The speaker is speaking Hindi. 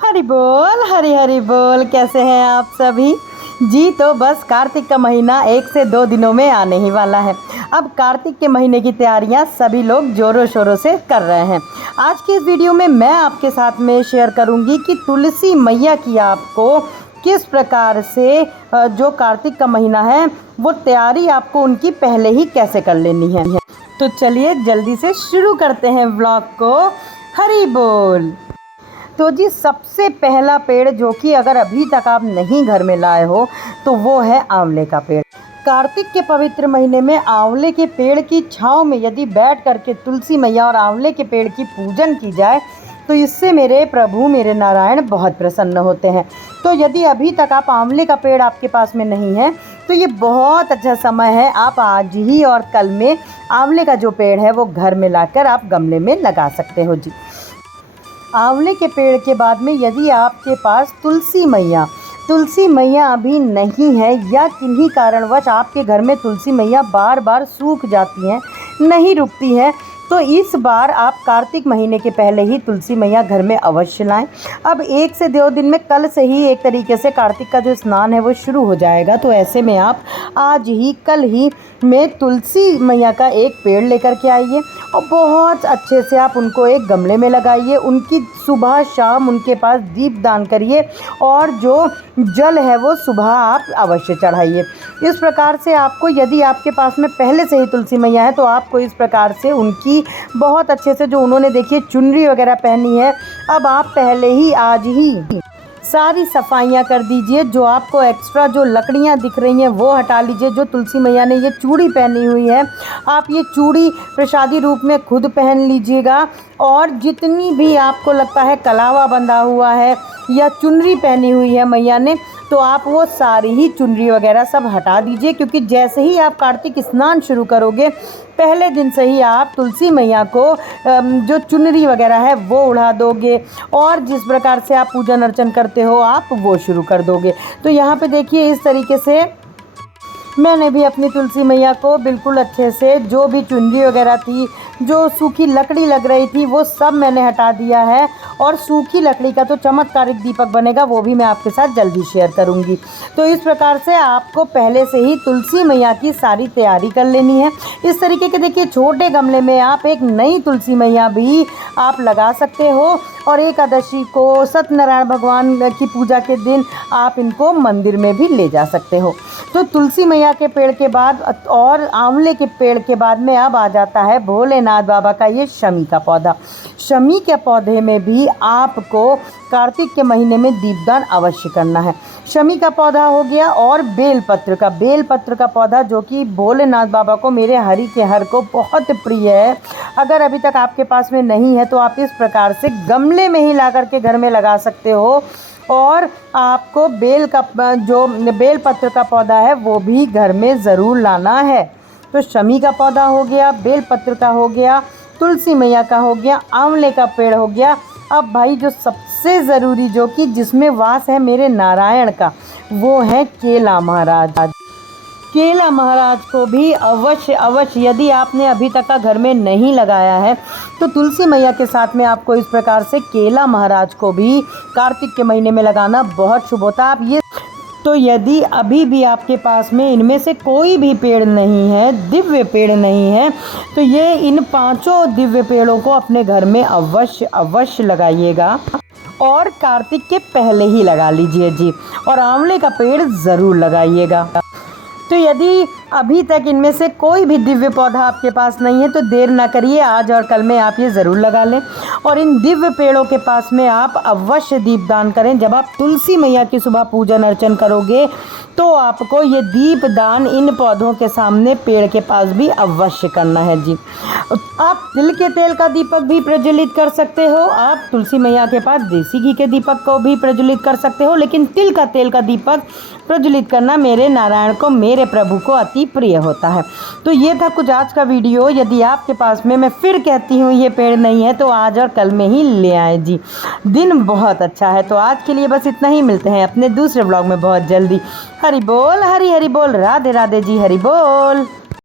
हरि बोल, हरि हरि बोल। कैसे हैं आप सभी जी। तो बस कार्तिक का महीना 1 से 2 दिनों में आने ही वाला है। अब कार्तिक के महीने की तैयारियां सभी लोग जोरों शोरों से कर रहे हैं। आज की इस वीडियो में मैं आपके साथ में शेयर करूंगी कि तुलसी मैया की आपको किस प्रकार से जो कार्तिक का महीना है वो तैयारी आपको उनकी पहले ही कैसे कर लेनी है। तो चलिए जल्दी से शुरू करते हैं व्लॉग को। हरि बोल। तो जी सबसे पहला पेड़ जो कि अगर अभी तक आप नहीं घर में लाए हो तो वो है आंवले का पेड़। कार्तिक के पवित्र महीने में आंवले के पेड़ की छांव में यदि बैठ करके तुलसी मैया और आंवले के पेड़ की पूजन की जाए तो इससे मेरे प्रभु मेरे नारायण बहुत प्रसन्न होते हैं। तो यदि अभी तक आप आंवले का पेड़ आपके पास में नहीं है तो ये बहुत अच्छा समय है। आप आज ही और कल में आंवले का जो पेड़ है वो घर में लाकर आप गमले में लगा सकते हो जी। आंवले के पेड़ के बाद में यदि आपके पास तुलसी मैया अभी नहीं है या किन्हीं कारणवश आपके घर में तुलसी मैया बार बार सूख जाती हैं, नहीं रुकती हैं, तो इस बार आप कार्तिक महीने के पहले ही तुलसी मैया घर में अवश्य लाएं। अब 1 से 2 दिन में कल से ही एक तरीके से कार्तिक का जो स्नान है वो शुरू हो जाएगा। तो ऐसे में आप आज ही कल ही में तुलसी मैया का एक पेड़ लेकर के आइए और बहुत अच्छे से आप उनको एक गमले में लगाइए। उनकी सुबह शाम उनके पास दीपदान करिए और जो जल है वो सुबह आप अवश्य चढ़ाइए। इस प्रकार से आपको यदि आपके पास में पहले से ही तुलसी मैया है तो आपको इस प्रकार से उनकी बहुत अच्छे से जो उन्होंने देखिए चुनरी वगैरह पहनी है, अब आप पहले ही आज ही सारी सफाइयाँ कर दीजिए। जो आपको एक्स्ट्रा जो लकड़ियाँ दिख रही हैं वो हटा लीजिए। जो तुलसी मैया ने ये चूड़ी पहनी हुई है आप ये चूड़ी प्रसादी रूप में खुद पहन लीजिएगा। और जितनी भी आपको लगता है कलावा बंधा हुआ है या चुनरी पहनी हुई है मैया ने तो आप वो सारी ही चुनरी वगैरह सब हटा दीजिए, क्योंकि जैसे ही आप कार्तिक स्नान शुरू करोगे पहले दिन से ही आप तुलसी मैया को जो चुनरी वगैरह है वो उड़ा दोगे और जिस प्रकार से आप पूजन अर्चन करते हो आप वो शुरू कर दोगे। तो यहाँ पे देखिए इस तरीके से मैंने भी अपनी तुलसी मैया को बिल्कुल अच्छे से जो भी चुनरी वगैरह थी, जो सूखी लकड़ी लग रही थी वो सब मैंने हटा दिया है। और सूखी लकड़ी का तो चमत्कारिक दीपक बनेगा वो भी मैं आपके साथ जल्दी शेयर करूंगी। तो इस प्रकार से आपको पहले से ही तुलसी मैया की सारी तैयारी कर लेनी है। इस तरीके के देखिए छोटे गमले में आप एक नई तुलसी मैया भी आप लगा सकते हो और एकादशी को सत्यनारायण भगवान की पूजा के दिन आप इनको मंदिर में भी ले जा सकते हो। तो तुलसी मैया के पेड़ के बाद और आंवले के पेड़ के बाद में अब आ जाता है भोलेनाथ बाबा का ये शमी का पौधा। शमी के पौधे में भी आपको कार्तिक के महीने में दीपदान अवश्य करना है। शमी का पौधा हो गया और बेलपत्र का पौधा जो कि भोलेनाथ बाबा को मेरे हरि के हर को बहुत प्रिय है। अगर अभी तक आपके पास में नहीं है तो आप इस प्रकार से गमले में ही ला करके घर में लगा सकते हो। और आपको बेलपत्र का पौधा है वो भी घर में ज़रूर लाना है। तो शमी का पौधा हो गया, बेलपत्र का हो गया, तुलसी मैया का हो गया, आंवले का पेड़ हो गया। अब भाई जो सबसे ज़रूरी जो कि जिसमें वास है मेरे नारायण का वो है केला महाराज। केला महाराज को भी अवश्य यदि आपने अभी तक का घर में नहीं लगाया है तो तुलसी मैया के साथ में आपको इस प्रकार से केला महाराज को भी कार्तिक के महीने में लगाना बहुत शुभ होता है। आप ये तो यदि अभी भी आपके पास में इनमें से कोई भी पेड़ नहीं है, दिव्य पेड़ नहीं है, तो ये इन 5 दिव्य पेड़ों को अपने घर में अवश्य लगाइएगा और कार्तिक के पहले ही लगा लीजिए जी। और आंवले का पेड़ ज़रूर लगाइएगा। तो यदि अभी तक इनमें से कोई भी दिव्य पौधा आपके पास नहीं है तो देर ना करिए, आज और कल में आप ये ज़रूर लगा लें। और इन दिव्य पेड़ों के पास में आप अवश्य दीपदान करें। जब आप तुलसी मैया की सुबह पूजन अर्चन करोगे तो आपको ये दीपदान इन पौधों के सामने पेड़ के पास भी अवश्य करना है जी। आप तिल के तेल का दीपक भी प्रज्वलित कर सकते हो। आप तुलसी मैया के पास देसी घी के दीपक को भी प्रज्वलित कर सकते हो, लेकिन तिल का तेल का दीपक प्रज्वलित करना मेरे नारायण को, मेरे प्रभु को अति प्रिय होता है। तो ये था कुछ आज का वीडियो। यदि आपके पास में, मैं फिर कहती हूँ, ये पेड़ नहीं है तो आज और कल में ही ले आए जी। दिन बहुत अच्छा है। तो आज के लिए बस इतना ही। मिलते हैं अपने दूसरे ब्लॉग में बहुत जल्दी। हरि बोल, हरि हरि बोल, राधे राधे जी, हरि बोल।